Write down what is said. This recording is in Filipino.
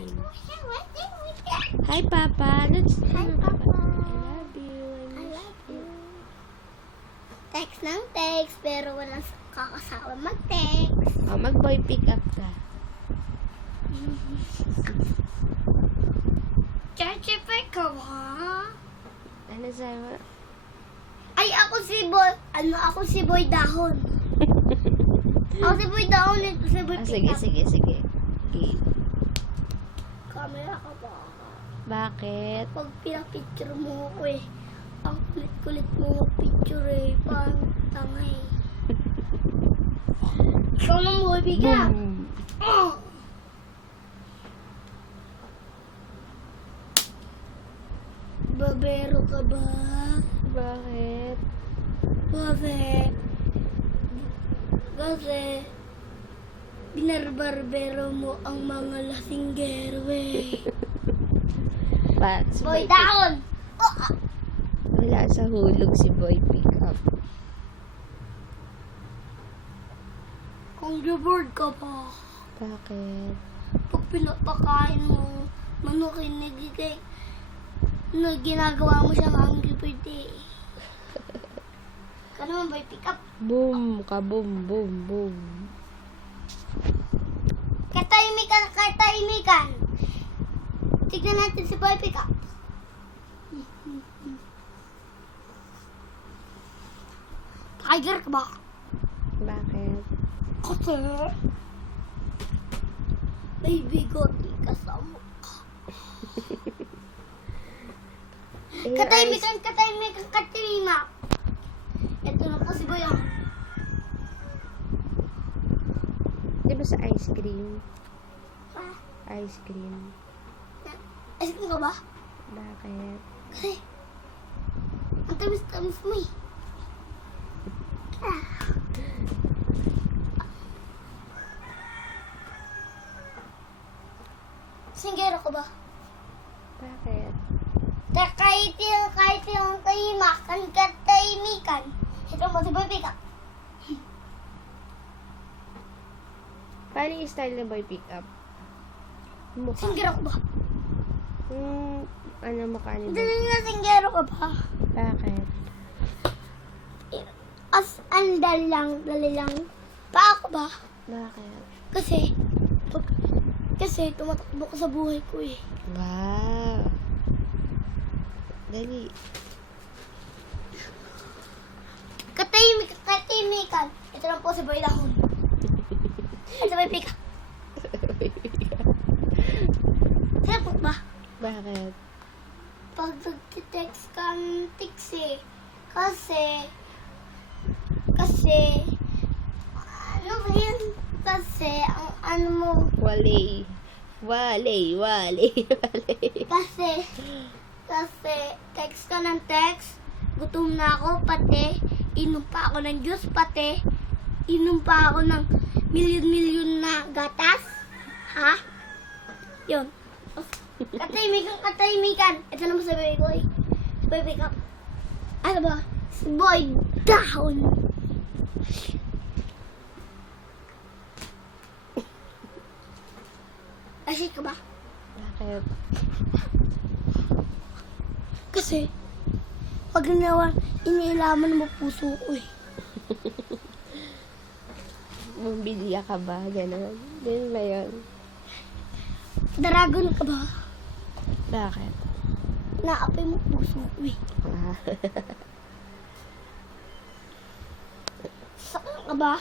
kain. Hi, Papa. Let's Hi, Papa. I love you. I love you. Text ng text, pero walang kakasawa mag-text. Oh, mag-boy pick up ka. Chachipe ka ba? Ano sa'yo? Ay, ako si Boy. Ako si Boy Dahon. Ako si Boy Dahon. Ito si Boy Sige. Okay. Camera ka ba? Bakit? Pag pinapicture mo ako eh. Ang kulit-kulit mo picture eh. Parang tangay. Ikaw nang Boy Pick up. Boom. Oh! Babero ka ba? Bakit? Kasi binarbarbero mo ang mga lasinggero eh. Pats, Boy down! Wala sa hulog si boy pick up. Kung bored ka pa, Bakit? pag pinapakain mo, manukin na ginagawa mo siyang Angry Bird eh. Ka naman Boy Pick up. Boom. Kaboom. Boom. Katahimikan. Tignan natin si Boy Pick up. Tiger ka ba? Bakit? Kasi may bigote ka sa mukha. Katahimikan. Ito na po si Boy. Di ba sa ice cream? Ah, Ice cream. Asik ka ba? Bakit? Kasi ang tamis-tamis mo eh. Ah. Singgero ka ba? Bakit? Kahit yung katahimikan. Ito mo si Boy Pick up. Paano yung style ng boy pick up? Mukha. Singgero ka ba? Ano mukha niya? Dali nga singgero ka ba? Bakit? Dali lang. Pa ako ba? Bakit? Kasi tumatakbo ko sa buhay ko eh. Wow. Dali. Katahimikan. Ito lang po si Boy Dahon. Ito Boy Pick up. Sino ba? Bakit? Pag nag-text ka ng text eh. Kasi, ano ba yun? Kasi, ang ano mo, Wale. kasi, text ka ng text, gutom na ako, pati, inom pa ako ng juice, pati, inom pa ako ng milyon-milyon na gatas. Ha? Yun. Katahimikan. Ito naman sa baby boy. Boy pick up. Ano ba? Si Boy Dahon. Asik ka ba? Bakit? Kasi, pag ginawa, iniilaman mo puso ko eh. Bumbilya ka ba? Ganon. Ganun ba yun? Dragon ka ba? Bakit? Naapay mo puso ko eh. Ah. Saan ka ba?